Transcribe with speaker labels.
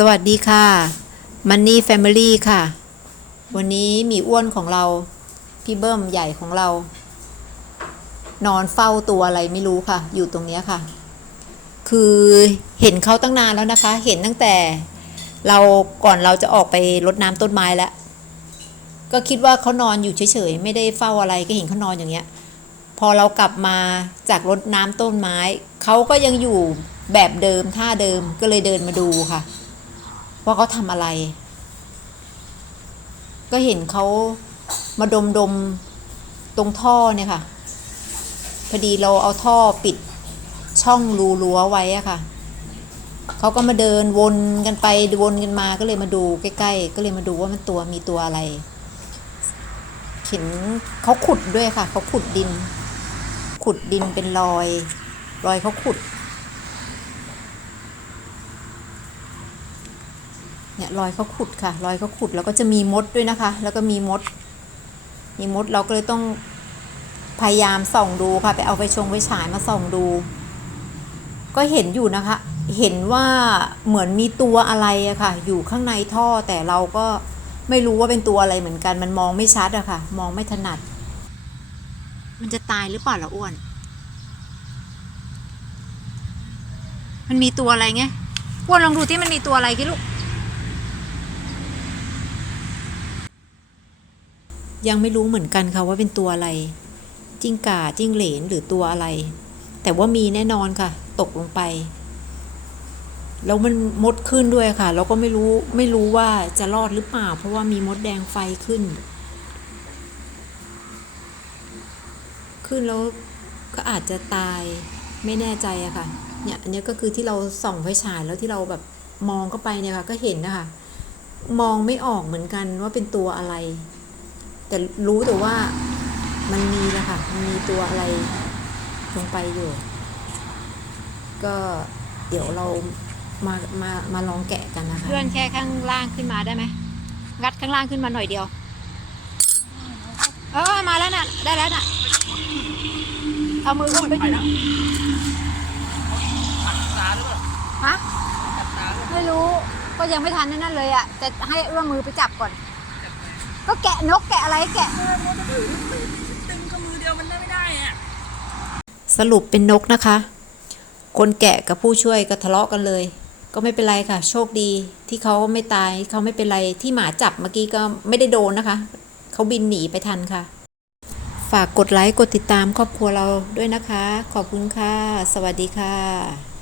Speaker 1: สวัสดีค่ะมันนี่แฟมิลี่ค่ะ วันนี้มีอ้วนของเรา พี่เบิ้มใหญ่ของเรา นอนเฝ้าตัวอะไรไม่รู้ค่ะ อยู่ตรงเนี้ยค่ะ คือเห็นเขาตั้งนานแล้วนะคะ เห็นตั้งแต่ เราก่อนเราจะออกไปรดน้ำต้นไม้แล้ว ก็คิดว่าเขานอนอยู่เฉยๆ ไม่ได้เฝ้าอะไรก็เห็นเขานอนอย่างเงี้ย พอเรากลับมาจากรดน้ำต้นไม้ เขาก็ยังอยู่แบบเดิมท่าเดิมก็เลยเดินมาดูค่ะ ว่าเขาทำอะไร ก็เห็นเขามาดมดมๆตรงท่อเนี่ยค่ะ พอดีเราเอาท่อปิดช่องรูรั้วไว้อะค่ะ เขาก็มาเดินวนกันไปวนกันมาก็เลยมาดูใกล้ๆ ก็เลยมาดูว่ามันตัวมีตัวอะไรเห็นเขาขุดด้วยค่ะ เขาขุดดิน ขุดดินเป็นรอย รอยเขาขุด เนี่ยรอยเขาขุดค่ะ รอยเขาขุดแล้วก็จะมีมดด้วยนะคะ แล้วก็มีมด มีมดเราก็เลยต้องพยายามส่องดูค่ะ ไปเอาไปชงไปฉายมาส่องดู ก็เห็นอยู่นะคะ เห็นว่าเหมือนมีตัวอะไรอะค่ะ อยู่ข้างในท่อแต่เราก็ไม่รู้ว่าเป็นตัวอะไรเหมือนกัน มันมองไม่ชัดอะค่ะ มองไม่ถนัด มันจะตายหรือเปล่าล่ะอ้วน มันมีตัวอะไรไงอ้วนลองดูที่มันมีตัวอะไรกี่ลูก ยังไม่รู้เหมือนกันค่ะว่าเป็นตัวอะไร จิ้งก่าจิ้งเหลนหรือตัวอะไร แต่ว่ามีแน่นอนค่ะ ตกลงไป แล้วมันมดขึ้นด้วยค่ะเราก็ไม่รู้ไม่รู้ว่าจะรอดหรือเปล่า เพราะว่ามีมดแดงไฟขึ้น ขึ้นแล้วก็อาจจะตายไม่แน่ใจอะค่ะ เนี่ยอันนี้ก็คือที่เราส่องไฟฉายแล้วที่เราแบบมองเข้าไปเนี่ยค่ะ ก็เห็นนะคะ มองไม่ออกเหมือนกันว่าเป็นตัวอะไร แต่รู้แต่ว่ามันมีแหละค่ะ มันมีตัวอะไรลงไปอยู่ ก็เดี๋ยวเรามา มา มาลองแกะกันนะคะ
Speaker 2: เลื่อนแค่ข้างล่างขึ้นมาได้ไหมงัดข้างล่างขึ้นมาหน่อยเดียว เออ มาแล้วน่ะ ได้แล้วน่ะ เอามือขึ้นไปดูฮะ ไม่รู้ ก็ยังไม่ทันนั่นเลยอะ แต่ให้เอื้อมมือไปจับก่อน ก็แกะนกแกะอะไรแกะ
Speaker 3: ตึงกับมือเดียวมันได้ไม่ได้อะ
Speaker 1: สรุปเป็นนกนะคะ คนแกะกับผู้ช่วยก็ทะเลาะกันเลย ก็ไม่เป็นไรค่ะ โชคดีที่เขาไม่ตายเขาไม่เป็นไรที่หมาจับเมื่อกี้ก็ไม่ได้โดนนะคะ เขาบินหนีไปทันค่ะ ฝากกดไลค์กดติดตามครอบครัวเราด้วยนะคะ ขอบคุณค่ะ สวัสดีค่ะ